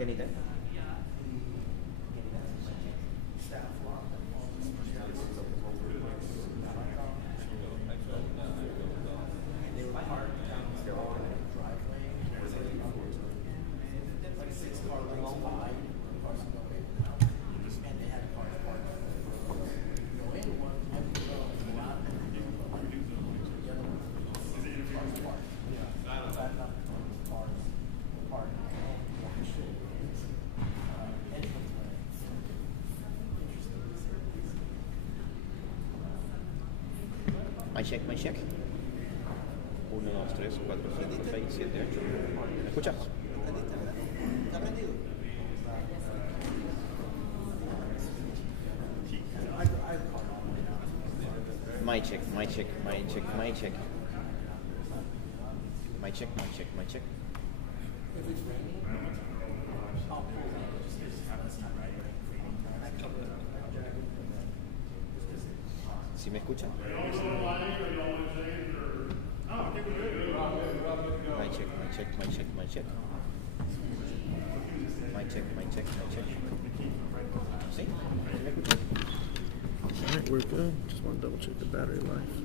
Anytime. My check. 1, 2, 3, 4, 5, 6, 7, 8. ¿Me escuchas? ¿Está prendido? My check. My check. ¿Sí me escuchan? My check. ¿Sí? ¿Me escuchan? Alright, we're good. Just want to double check the battery life.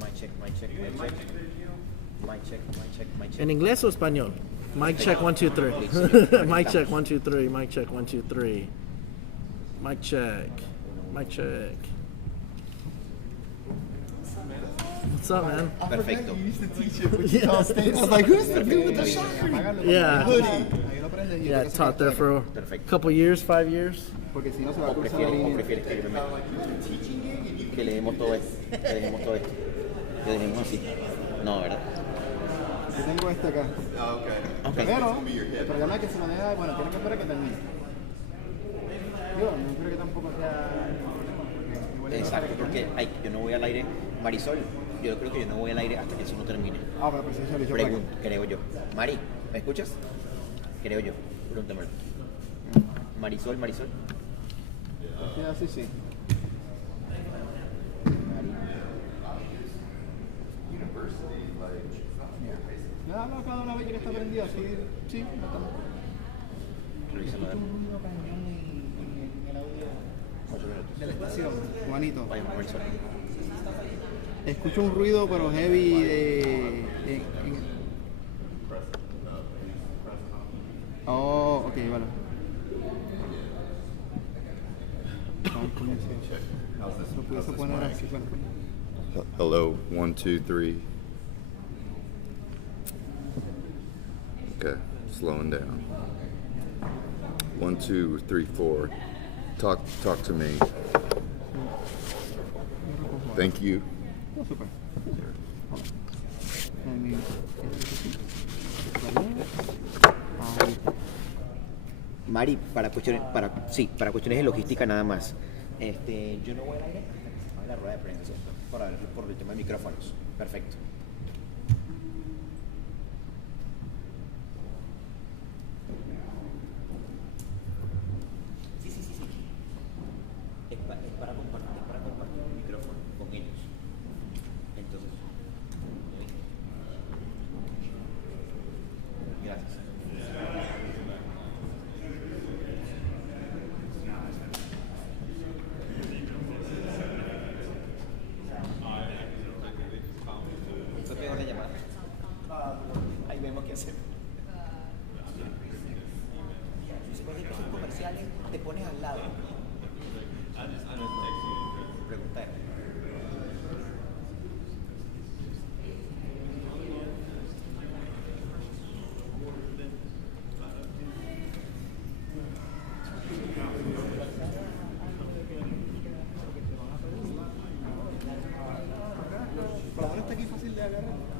My check. ¿En inglés o español? Mic check 1, 2, 3. Mic check 1, 2, 3. Mic check 1, 2, 3. Mic check. What's up, man? Perfecto. You used to teach it with Utah State. I was like, who's the dude with the shotgun? Yeah, taught there for a couple years, 5 years. Porque si no se va a ¿O cruzar la línea. prefieres que yo me meta? Que le dejemos todo esto. Que dejemos así. No, ¿verdad? Yo tengo este acá. Okay. Pero el problema es que si lo deja, bueno, tiene que esperar que termine. Yo no creo que tampoco sea... Exacto, porque yo no voy al aire. Marisol, yo creo que yo no voy al aire hasta que eso no termine. Pero pues eso le echó Creo yo. Mari, ¿me escuchas? Creo yo. Pregúntamelo. Marisol. Sí. No, cada una vez que está prendido, así, sí, no está. Revísalo. Escucho un ruido cañón en el audio 8 minutos. de la estación, Juanito. Vaya, Marisol. Escucho un ruido, pero heavy Oh, ok, vale. Lo puedes poner así, bueno. Hello, 1, 2, 3. Okay, slowing down. 1, 2, 3, 4. Talk to me. Thank you. Oh, super. Mari, para cuestiones de logística nada más. Yo no voy al aire hasta que se acabe la rueda de prensa, ¿cierto? Por el tema de micrófonos. Perfecto. Sí. Es para compartir un micrófono con ellos. Entonces, gracias. Ahí vemos qué hacer. Si puedes ir a comerciales, te pones al lado. Pregunta él. Por ahora está aquí fácil de agarrar.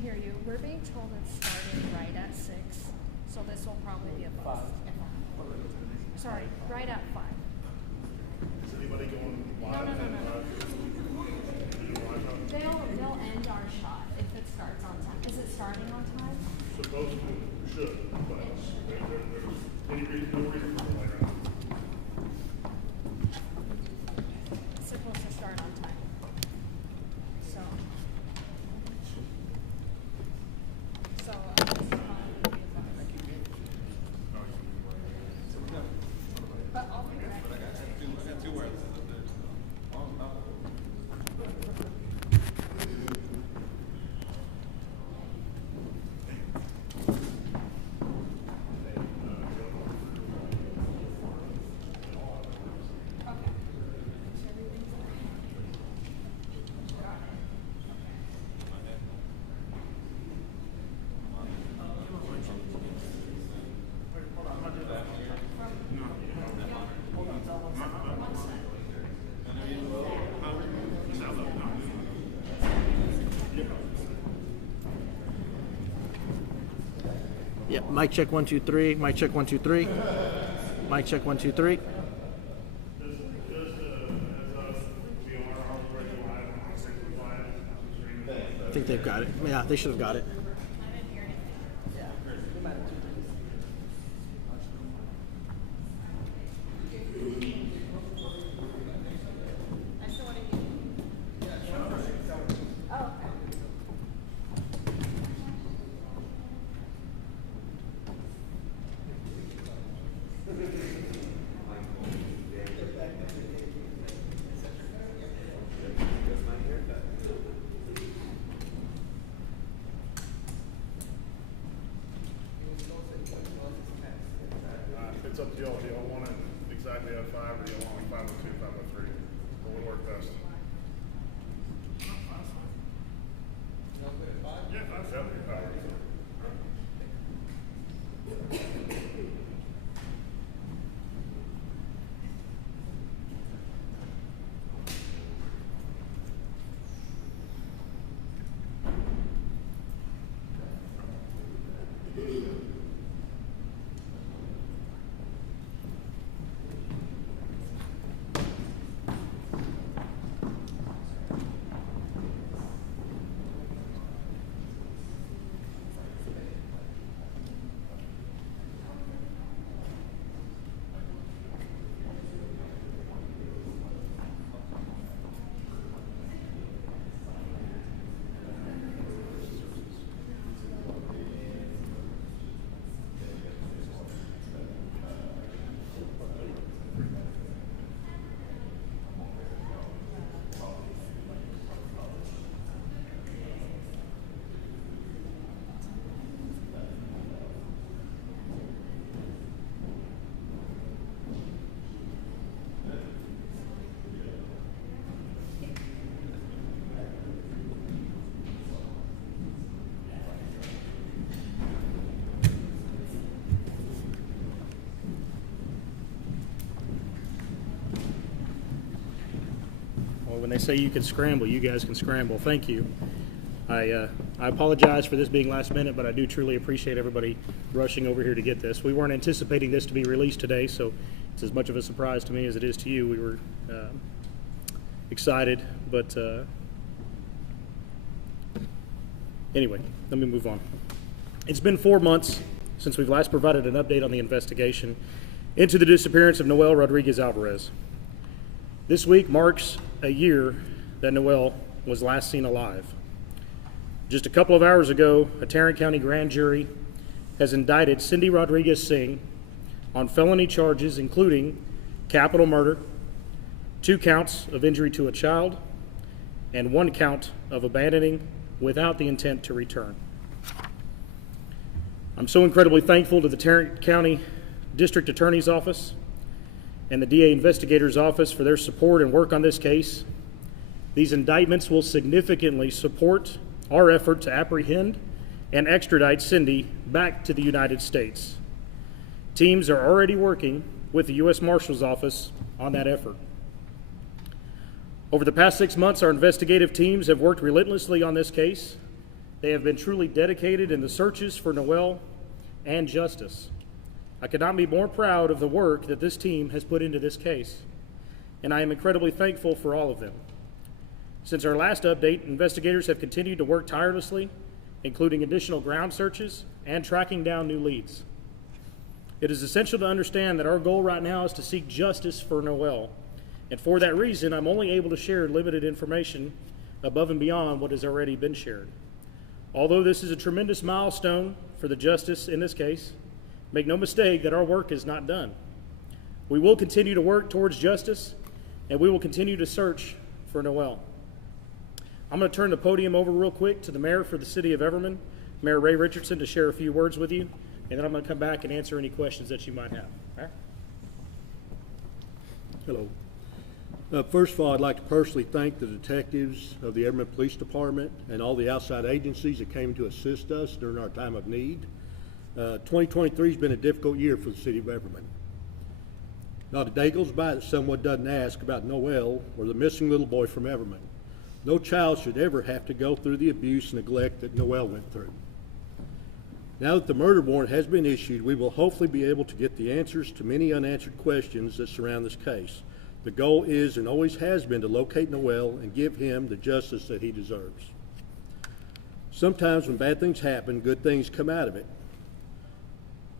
hear you. We're being told it's starting right at 6, so this will probably be a bust. Sorry, right at 5. Is anybody going live? No. They'll end our shot if it starts on time. Is it starting on time? Supposed to, should, but there's any reason, no reason for it right now. It's supposed to start on time. So this is probably gonna be a bust. But I'll be ready. Yeah, mic check 1 2 3. Mic check 1 2 3. Mic check 1 2 3. I think they've got it. Yeah, they should have got it. It's up to y'all. Do y'all want it exactly at 5 or do y'all want 502, 503? What would work best? Yeah, 570. When they say you can scramble, you guys can scramble. Thank you. I apologize for this being last minute, but I do truly appreciate everybody rushing over here to get this. We weren't anticipating this to be released today, so it's as much of a surprise to me as it is to you. We were excited, but anyway, let me move on. It's been 4 months since we've last provided an update on the investigation into the disappearance of Noel Rodriguez-Alvarez. This week marks a year that Noel was last seen alive. Just a couple of hours ago, a Tarrant County grand jury has indicted Cindy Rodriguez-Singh on felony charges including capital murder, 2 counts of injury to a child, and 1 count of abandoning without the intent to return. I'm so incredibly thankful to the Tarrant County District Attorney's Office and the DA Investigator's Office for their support and work on this case. These indictments will significantly support our effort to apprehend and extradite Cindy back to the United States. Teams are already working with the U.S. Marshal's Office on that effort. Over the past 6 months, our investigative teams have worked relentlessly on this case, They have been truly dedicated in the searches for Noel and justice. I could not be more proud of the work that this team has put into this case, and I am incredibly thankful for all of them. Since our last update, investigators have continued to work tirelessly, including additional ground searches and tracking down new leads. It is essential to understand that our goal right now is to seek justice for Noel, and for that reason, I'm only able to share limited information above and beyond what has already been shared. Although this is a tremendous milestone for the justice in this case, make no mistake that our work is not done. We will continue to work towards justice, and we will continue to search for Noel. I'm going to turn the podium over real quick to the mayor for the city of Everman, Mayor Ray Richardson, to share a few words with you, and then I'm going to come back and answer any questions that you might have. All right? Hello. First of all, I'd like to personally thank the detectives of the Everman Police Department and all the outside agencies that came to assist us during our time of need. 2023 has been a difficult year for the city of Everman. Not a day goes by that someone doesn't ask about Noel or the missing little boy from Everman. No child should ever have to go through the abuse and neglect that Noel went through. Now that the murder warrant has been issued, we will hopefully be able to get the answers to many unanswered questions that surround this case. The goal is and always has been to locate Noel and give him the justice that he deserves. Sometimes when bad things happen, good things come out of it.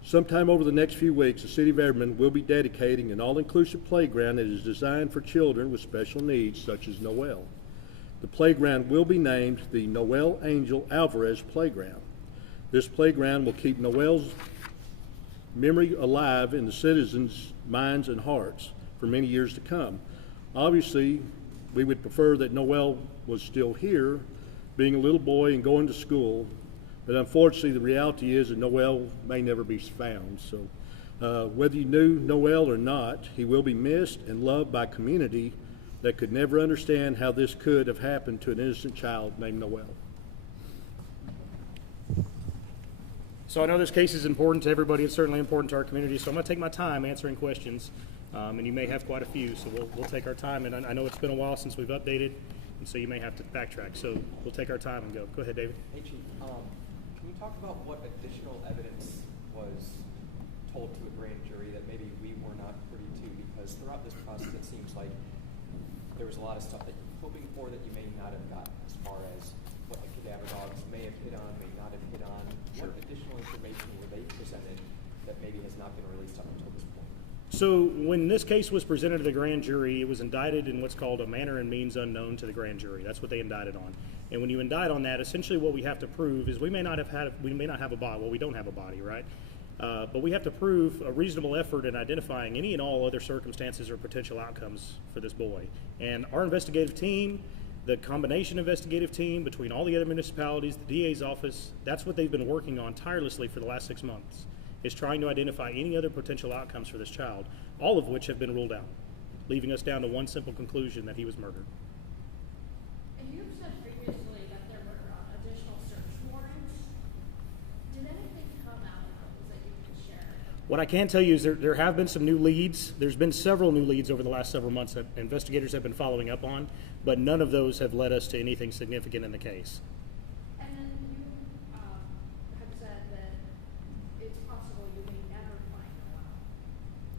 Sometime over the next few weeks, the City of Everman will be dedicating an all-inclusive playground that is designed for children with special needs, such as Noel. The playground will be named the Noel Angel Alvarez Playground. This playground will keep Noel's memory alive in the citizens' minds and hearts for many years to come. Obviously, we would prefer that Noel was still here, being a little boy and going to school, but unfortunately the reality is that Noel may never be found. So whether you knew Noel or not, he will be missed and loved by a community that could never understand how this could have happened to an innocent child named Noel. So I know this case is important to everybody. It's certainly important to our community. So I'm going to take my time answering questions, and you may have quite a few. So we'll take our time. And I know it's been a while since we've updated, and so you may have to backtrack. So we'll take our time and go. Go ahead, David. Hey, Chief. Can you talk about what additional evidence was told to a grand jury that maybe we were not privy to? Because throughout this process, it seems like there was a lot of stuff that you're hoping for that you may not have gotten, as far as what the cadaver dogs may have hit on, may not have hit on. Sure. What additional information were they presented that maybe has not been released up until this point? So when this case was presented to the grand jury, it was indicted in what's called a manner and means unknown to the grand jury. That's what they indicted on. And when you indict on that, essentially what we have to prove is we may not have a body. Well, we don't have a body, right? But we have to prove a reasonable effort in identifying any and all other circumstances or potential outcomes for this boy. And our investigative team, the combination investigative team between all the other municipalities, the DA's office, that's what they've been working on tirelessly for the last 6 months, is trying to identify any other potential outcomes for this child, all of which have been ruled out, leaving us down to one simple conclusion, that he was murdered. And you've said previously that there were additional search warrants. Did anything come out of those that you can share? What I can tell you is there have been some new leads. There's been several new leads over the last several months that investigators have been following up on, but none of those have led us to anything significant in the case. And then you have said that it's possible you may never find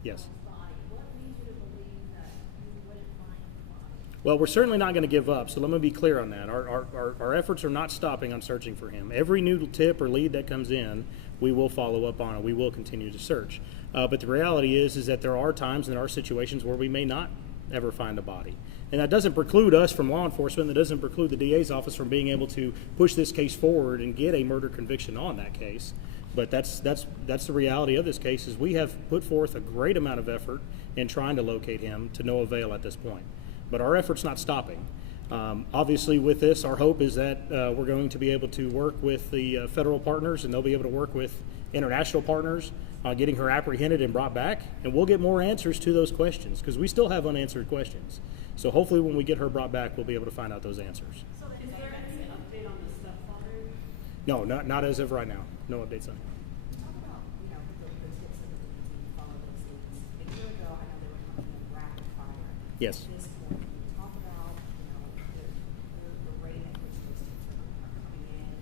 Yes. Noel's body. What leads you to believe that you wouldn't find the body? Well, we're certainly not going to give up, so let me be clear on that. Our efforts are not stopping on searching for him. Every new tip or lead that comes in, we will follow up on it. We will continue to search. But the reality is that there are times and there are situations where we may not ever find a body. And that doesn't preclude us from law enforcement. That doesn't preclude the DA's office from being able to push this case forward and get a murder conviction on that case. But that's the reality of this case, is we have put forth a great amount of effort in trying to locate him, to no avail at this point. But our effort's not stopping. Obviously with this, our hope is that we're going to be able to work with the federal partners, and they'll be able to work with international partners on getting her apprehended and brought back, and we'll get more answers to those questions, because we still have unanswered questions. So hopefully when we get her brought back, we'll be able to find out those answers. So is there any update on the stepfather? No, not as of right now. No updates on it. Talk about, the tips that the team follow those things. A year ago, I know they were coming in rapid fire. Yes. At this point, talk about, the rate at which those tips are coming in,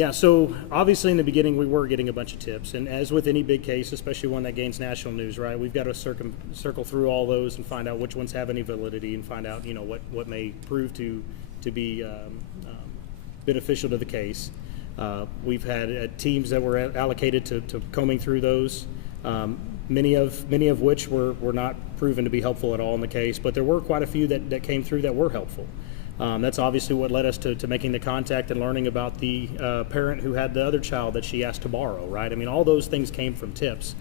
Yeah, so obviously in the beginning we were getting a bunch of tips, and as with any big case, especially one that gains national news, right, we've got to circle through all those and find out which ones have any validity and find out, what may prove to be beneficial to the case. We've had teams that were allocated to combing through those, many of which were not proven to be helpful at all in the case, but there were quite a few that came through that were helpful. That's obviously what led us to making the contact and learning about the parent who had the other child that she asked to borrow, right? I mean, all those things came from tips.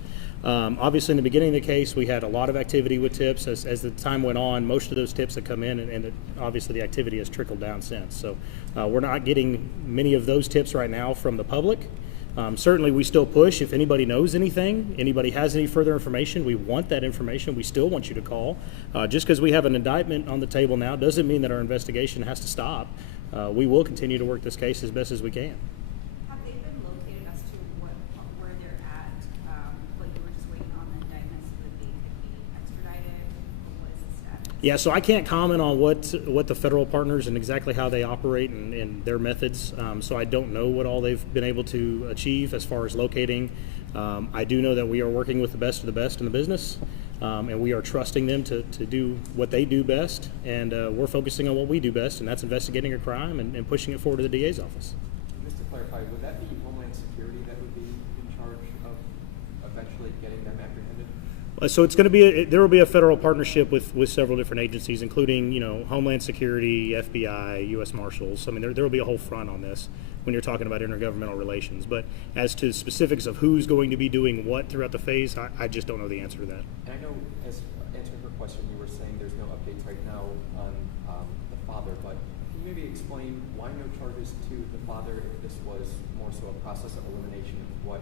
Obviously, in the beginning of the case, we had a lot of activity with tips. As the time went on, most of those tips had come in, and obviously the activity has trickled down since. So we're not getting many of those tips right now from the public. Certainly, we still push. If anybody knows anything, anybody has any further information, we want that information. We still want you to call. Just because we have an indictment on the table now doesn't mean that our investigation has to stop. We will continue to work this case as best as we can. Have they been located as to where they're at? But you were just waiting on the indictment so that they could be extradited? Or what is the status? Yeah, so I can't comment on what the federal partners and exactly how they operate and their methods. So I don't know what all they've been able to achieve as far as locating. I do know that we are working with the best of the best in the business, and we are trusting them to do what they do best, and we're focusing on what we do best, and that's investigating a crime and pushing it forward to the DA's office. Just to clarify, would that be Homeland Security that would be in charge of eventually getting them apprehended? So it's going to be there will be a federal partnership with several different agencies, including Homeland Security, FBI, U.S. Marshals. I mean, there will be a whole front on this when you're talking about intergovernmental relations. But as to specifics of who's going to be doing what throughout the phase, I just don't know the answer to that. And I know, as answering her question, you were saying there's no updates right now on the father, but can you maybe explain why no charges to the father if this was more so a process of elimination of what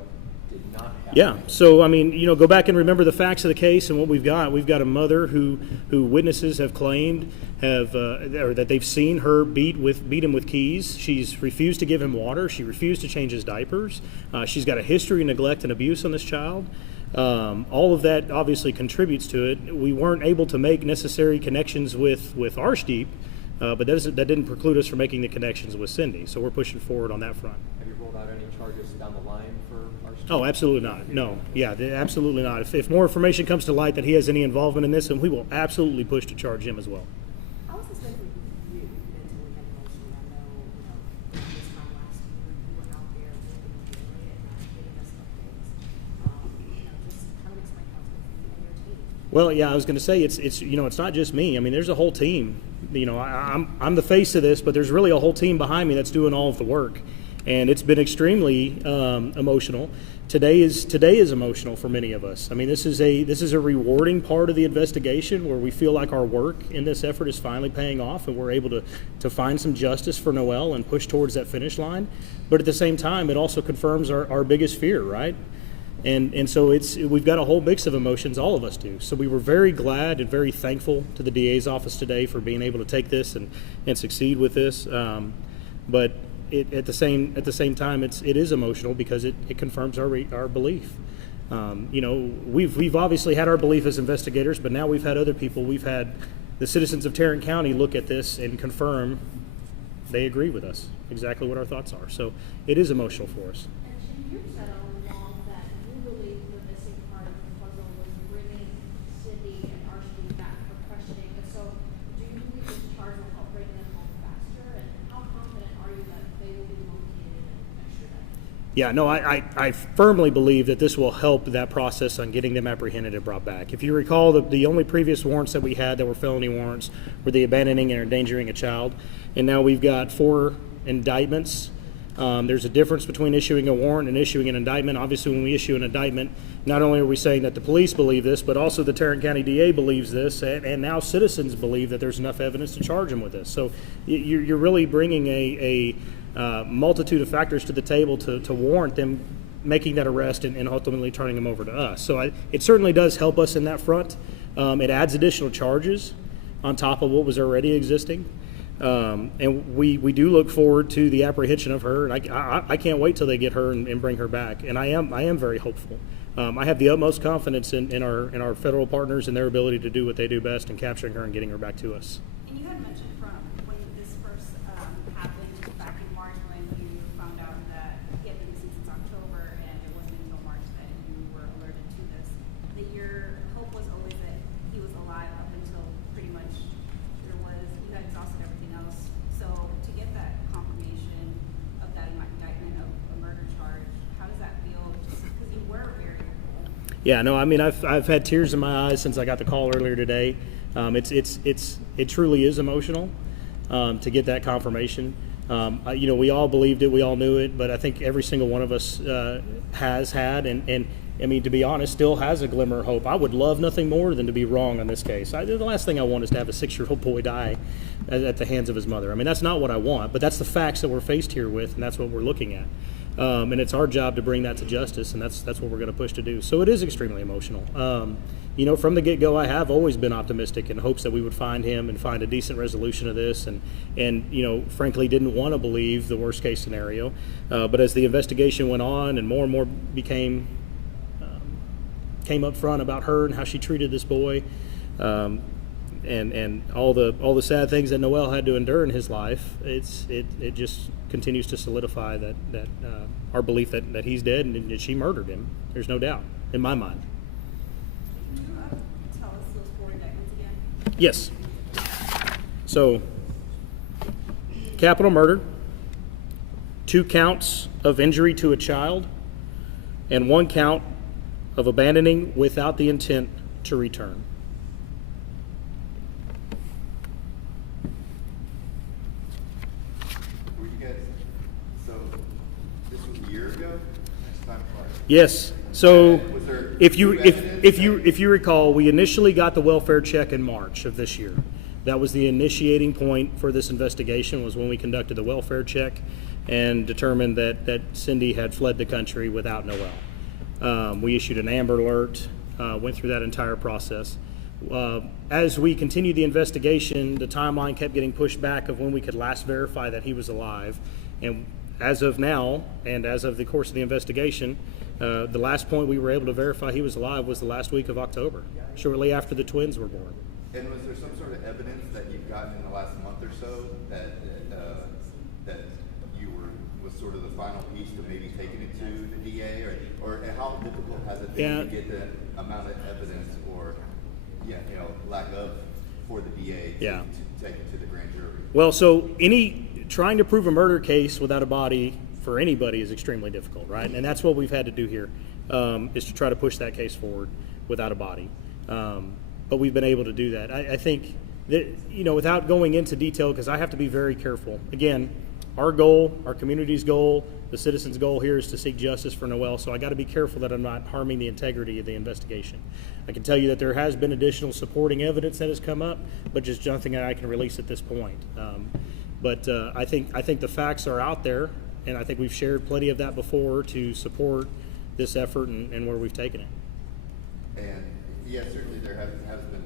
did not happen? Yeah, so I mean, go back and remember the facts of the case and what we've got. We've got a mother who witnesses have claimed or that they've seen her beat him with keys. She's refused to give him water. She refused to change his diapers. She's got a history of neglect and abuse on this child. All of that obviously contributes to it. We weren't able to make necessary connections with Arshdeep, but that didn't preclude us from making the connections with Cindy. So we're pushing forward on that front. Have you rolled out any charges down the line for our students? Oh, absolutely not. No. Yeah, absolutely not. If more information comes to light that he has any involvement in this, then we will absolutely push to charge him as well. How has this been for you mentally and emotionally? I know, this time last year you were out there working with your and getting us updates. Just kind of explain how it's been for you and your team. Well, yeah, I was going to say it's not just me. I mean, there's a whole team. I'm the face of this, but there's really a whole team behind me that's doing all of the work, and it's been extremely emotional. Today is emotional for many of us. I mean, this is a rewarding part of the investigation where we feel like our work in this effort is finally paying off, and we're able to find some justice for Noel and push towards that finish line. But at the same time, it also confirms our biggest fear, right? And so we've got a whole mix of emotions, all of us do. So we were very glad and very thankful to the DA's office today for being able to take this and succeed with this. But at the same time, it is emotional because it confirms our belief. We've obviously had our belief as investigators, but now we've had other people. We've had the citizens of Tarrant County look at this and confirm they agree with us, exactly what our thoughts are. So it is emotional for us. And you said all along that you believe the missing part of the puzzle was bringing Cindy and Archie back for questioning. So do you believe this charge will help bring them home faster? And how confident are you that they will be located and extradited? Yeah, no, I firmly believe that this will help that process on getting them apprehended and brought back. If you recall, the only previous warrants that we had that were felony warrants were the abandoning and endangering a child, and now we've got 4 indictments. There's a difference between issuing a warrant and issuing an indictment. Obviously, when we issue an indictment, not only are we saying that the police believe this, but also the Tarrant County DA believes this, and now citizens believe that there's enough evidence to charge them with this. So you're really bringing a multitude of factors to the table to warrant them making that arrest and ultimately turning them over to us. So it certainly does help us in that front. It adds additional charges on top of what was already existing. And we do look forward to the apprehension of her, and I can't wait till they get her and bring her back. And I am very hopeful. I have the utmost confidence in our federal partners and their ability to do what they do best in capturing her and getting her back to us. And you had mentioned when this first happened back in March when you found out that Yeah, no, I mean, I've had tears in my eyes since I got the call earlier today. It truly is emotional to get that confirmation. We all believed it, we all knew it, but I think every single one of us has had, and I mean, to be honest, still has a glimmer of hope. I would love nothing more than to be wrong on this case. The last thing I want is to have a 6-year-old boy die at the hands of his mother. I mean, that's not what I want, but that's the facts that we're faced here with, and that's what we're looking at. And it's our job to bring that to justice, and that's what we're going to push to do. So it is extremely emotional. From the get-go, I have always been optimistic in hopes that we would find him and find a decent resolution of this, and frankly, didn't want to believe the worst-case scenario. But as the investigation went on and more came up front about her and how she treated this boy, and all the sad things that Noel had to endure in his life, it just continues to solidify that our belief that he's dead and that she murdered him. There's no doubt in my mind. Can you tell us those 4 indictments again? Yes. So, capital murder, 2 counts of injury to a child, and 1 count of abandoning without the intent to return. Were you guys, so this was a year ago? Next time flies. Yes. So Was there if you new if evidence if you if you recall, we initially got the welfare check in March of this year. That was the initiating point for this investigation, was when we conducted the welfare check and determined that Cindy had fled the country without Noel. We issued an Amber Alert, went through that entire process. As we continued the investigation, the timeline kept getting pushed back of when we could last verify that he was alive. And as of now, and as of the course of the investigation, the last point we were able to verify he was alive was the last week of October, shortly after the twins were born. And was there some sort of evidence that you've gotten in the last month or so that you was sort of the final piece to maybe taking it to the DA, or how difficult has it been to get the amount of evidence or lack of for the DA to take it to the grand jury? Well, so trying to prove a murder case without a body for anybody is extremely difficult, right? And that's what we've had to do here, is to try to push that case forward without a body. But we've been able to do that. I think that, without going into detail, because I have to be very careful. Again, our goal, our community's goal, the citizens' goal here is to seek justice for Noel, so I got to be careful that I'm not harming the integrity of the investigation. I can tell you that there has been additional supporting evidence that has come up, but just nothing that I can release at this point. But I think the facts are out there, and I think we've shared plenty of that before to support this effort and where we've taken it. And certainly there has been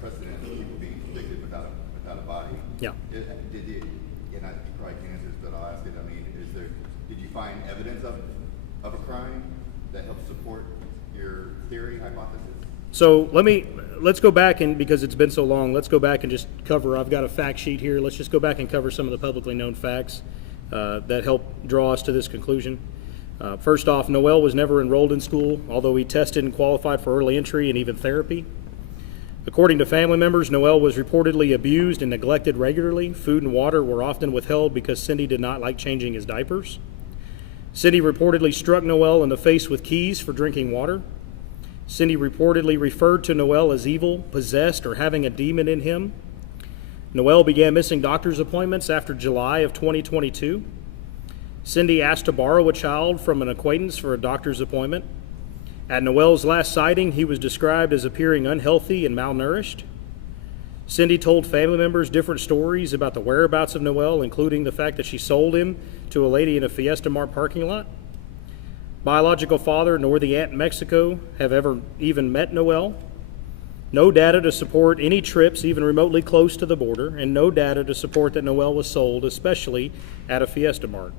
precedent of people being convicted without a body. Yeah. Did you, and I think you probably can't answer this, but I'll ask it. I mean, did you find evidence of a crime that helps support your theory, hypothesis? So let's go back, and because it's been so long, let's go back and just cover. I've got a fact sheet here. Let's just go back and cover some of the publicly known facts that help draw us to this conclusion. First off, Noel was never enrolled in school, although he tested and qualified for early entry and even therapy. According to family members, Noel was reportedly abused and neglected regularly. Food and water were often withheld because Cindy did not like changing his diapers. Cindy reportedly struck Noel in the face with keys for drinking water. Cindy reportedly referred to Noel as evil, possessed, or having a demon in him. Noel began missing doctor's appointments after July of 2022. Cindy asked to borrow a child from an acquaintance for a doctor's appointment. At Noel's last sighting, he was described as appearing unhealthy and malnourished. Cindy told family members different stories about the whereabouts of Noel, including the fact that she sold him to a lady in a Fiesta Mart parking lot. Biological father nor the aunt in Mexico have ever even met Noel. No data to support any trips even remotely close to the border, and no data to support that Noel was sold, especially at a Fiesta Mart.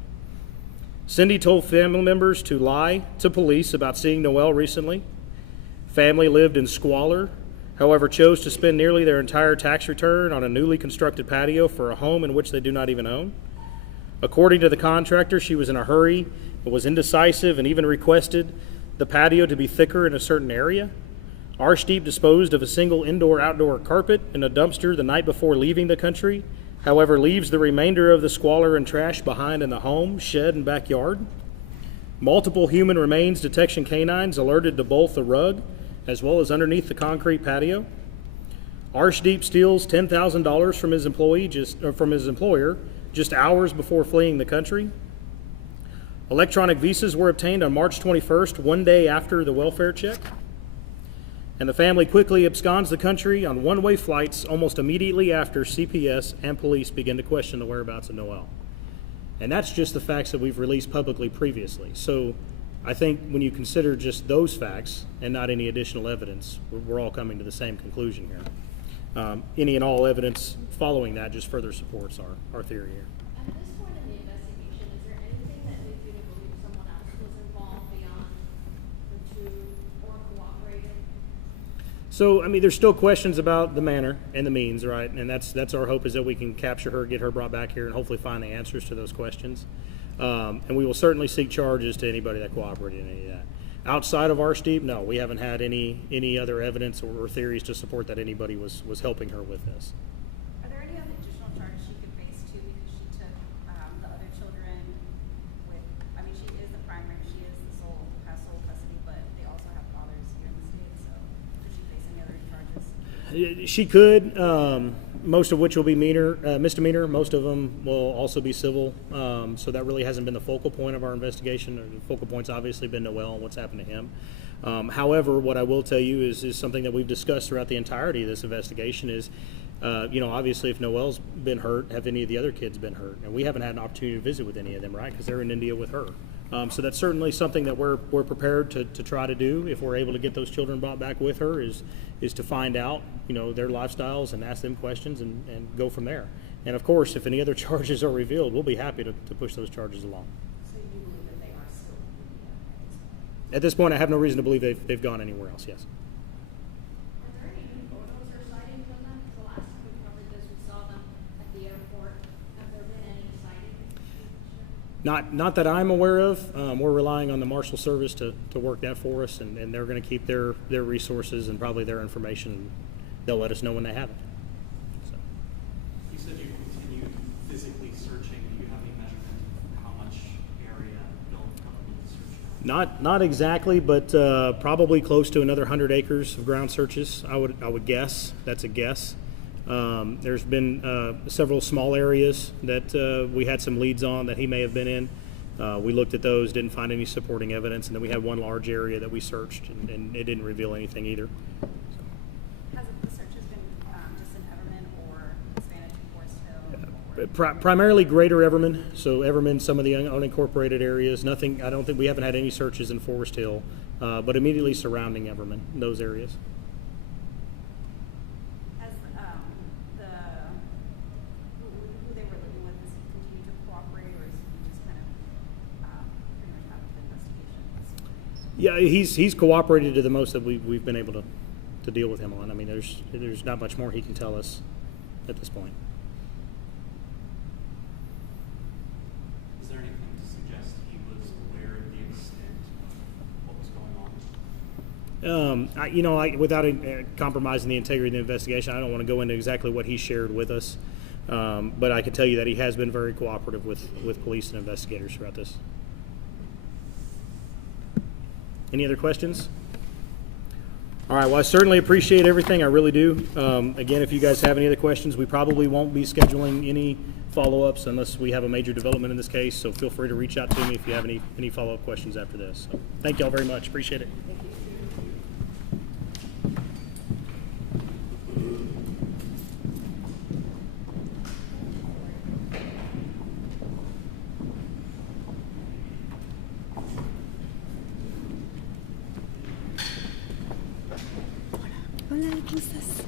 Cindy told family members to lie to police about seeing Noel recently. Family lived in squalor, however, chose to spend nearly their entire tax return on a newly constructed patio for a home in which they do not even own. According to the contractor, she was in a hurry, was indecisive, and even requested the patio to be thicker in a certain area. Arshdeep disposed of a single indoor-outdoor carpet in a dumpster the night before leaving the country, however, leaves the remainder of the squalor and trash behind in the home, shed, and backyard. Multiple human remains detection canines alerted to both the rug as well as underneath the concrete patio. Arshdeep steals $10,000 from his employer just hours before fleeing the country. Electronic visas were obtained on March 21st, one day after the welfare check. And the family quickly absconds the country on one-way flights almost immediately after CPS and police begin to question the whereabouts of Noel. And that's just the facts that we've released publicly previously. So I think when you consider just those facts and not any additional evidence, we're all coming to the same conclusion here. Any and all evidence following that just further supports our theory here. At this point in the investigation, is there anything that leads you to believe someone else was involved beyond the two or cooperated? So, I mean, there's still questions about the manner and the means, right? And that's our hope, is that we can capture her, get her brought back here, and hopefully find the answers to those questions. And we will certainly seek charges to anybody that cooperated in any of that. Outside of Arshdeep, no, we haven't had any other evidence or theories to support that anybody was helping her with this. Are there any other additional charges she could face too, because she took the other children with, I mean, she is the primary, she is the has sole custody, but they also have fathers here in the state, so could she face any other charges? She could, most of which will be misdemeanor. Most of them will also be civil. So that really hasn't been the focal point of our investigation. The focal point's obviously been Noel and what's happened to him. However, what I will tell you is something that we've discussed throughout the entirety of this investigation is, obviously if Noel's been hurt, have any of the other kids been hurt? And we haven't had an opportunity to visit with any of them, right? Because they're in India with her. So that's certainly something that we're prepared to try to do if we're able to get those children brought back with her, is to find out, their lifestyles and ask them questions and go from there. And of course, if any other charges are revealed, we'll be happy to push those charges along. So you believe that they are still in At this point, I have no reason to believe they've gone anywhere else, yes. Are there any new photos or sightings of them? The last time we covered this, we saw them at the airport. Have there been any sightings? Not that I'm aware of. We're relying on the Marshal Service to work that for us, and they're going to keep their resources and probably their information. They'll let us know when they have it. So. You said you continued physically searching. Do you have any measurement of how much area you'll probably search? Not exactly, but probably close to another 100 acres of ground searches. I would guess. That's a guess. There's been several small areas that we had some leads on that he may have been in. We looked at those, didn't find any supporting evidence, and then we had one large area that we searched, and it didn't reveal anything either. Has the searches been just in Everman or expanded to Forest Hill? Primarily Greater Everman, so Everman, some of the unincorporated areas. Nothing. I don't think we haven't had any searches in Forest Hill, but immediately surrounding Everman, those areas. Has who they were living with, has he continued to cooperate, or is he just kind of pretty much out of the investigation? Yeah, he's cooperated to the most that we've been able to deal with him on. I mean, there's not much more he can tell us at this point. Is there anything to suggest he was aware of the extent of what was going on? Without compromising the integrity of the investigation, I don't want to go into exactly what he shared with us, but I can tell you that he has been very cooperative with police and investigators throughout this. Any other questions? All right, well, I certainly appreciate everything. I really do. Again, if you guys have any other questions, we probably won't be scheduling any follow-ups unless we have a major development in this case, so feel free to reach out to me if you have any follow-up questions after this. So, thank you all very much. Appreciate it. Hola, ¿cómo estás?